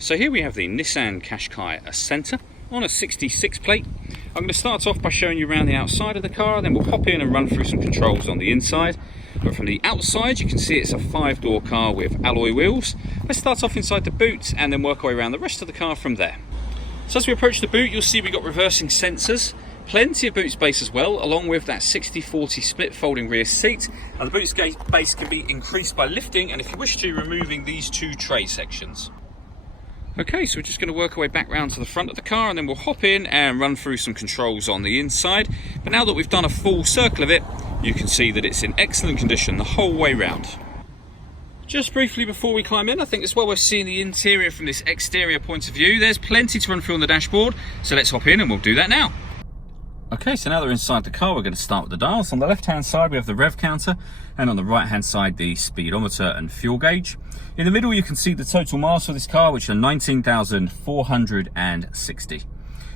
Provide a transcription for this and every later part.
So here we have the Nissan Qashqai Ascenta on a 66 plate. I'm going to start off by showing you around the outside of the car, then we'll hop in and run through some controls on the inside. But from the outside you can see it's a 5-door car with alloy wheels. Let's start off inside the boot and then work our way around the rest of the car from there. So as we approach the boot, you'll see we've got reversing sensors, plenty of boot space as well, along with that 60/40 split folding rear seat. And the boot space can be increased by lifting and, if you wish to, removing these two tray sections. Okay, so we're just going to work our way back round to the front of the car and then we'll hop in and run through some controls on the inside. But now that we've done a full circle of it, you can see that it's in excellent condition the whole way round. Just briefly before we climb in, I think it's well worth seeing the interior from this exterior point of view. There's plenty to run through on the dashboard, so let's hop in and we'll do that now. Okay, so now that we're inside the car, we're going to start with the dials. On the left-hand side, we have the rev counter, and on the right-hand side, the speedometer and fuel gauge. In the middle, you can see the total miles for this car, which are 19,460.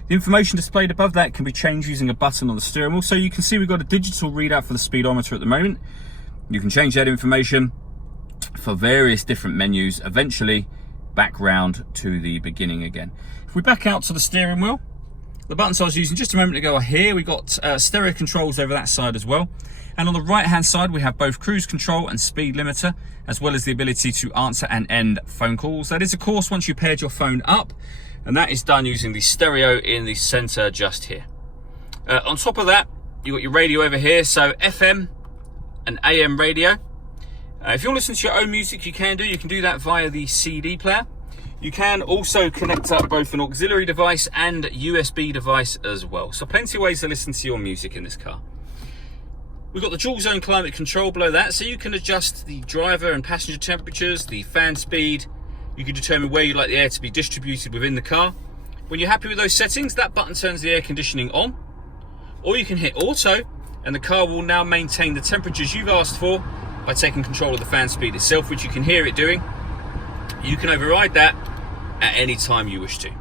The information displayed above that can be changed using a button on the steering wheel. So you can see we've got a digital readout for the speedometer at the moment. You can change that information for various different menus, eventually back round to the beginning again. If we back out to the steering wheel, the buttons I was using just a moment ago are here. We've got stereo controls over that side as well. And on the right hand side, we have both cruise control and speed limiter, as well as the ability to answer and end phone calls. That is, of course, once you paired your phone up, and that is done using the stereo in the center just here. On top of that, you've got your radio over here, so FM and AM radio. If you want to listen to your own music, you can do. You can do that via the CD player. You can also connect up both an auxiliary device and USB device as well. So plenty of ways to listen to your music in this car. We've got the dual zone climate control below that, so you can adjust the driver and passenger temperatures, the fan speed. You can determine where you'd like the air to be distributed within the car. When you're happy with those settings, that button turns the air conditioning on. Or you can hit auto, and the car will now maintain the temperatures you've asked for by taking control of the fan speed itself, which you can hear it doing. You can override that at any time you wish to.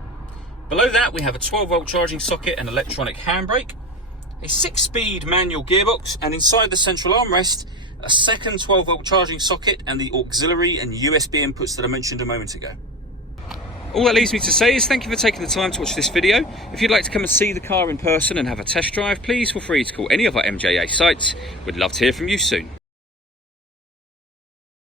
Below that, we have a 12-volt charging socket and electronic handbrake, a 6-speed manual gearbox, and inside the central armrest, a second 12-volt charging socket and the auxiliary and USB inputs that I mentioned a moment ago. All that leaves me to say is thank you for taking the time to watch this video. If you'd like to come and see the car in person and have a test drive, please feel free to call any of our MJA sites. We'd love to hear from you soon.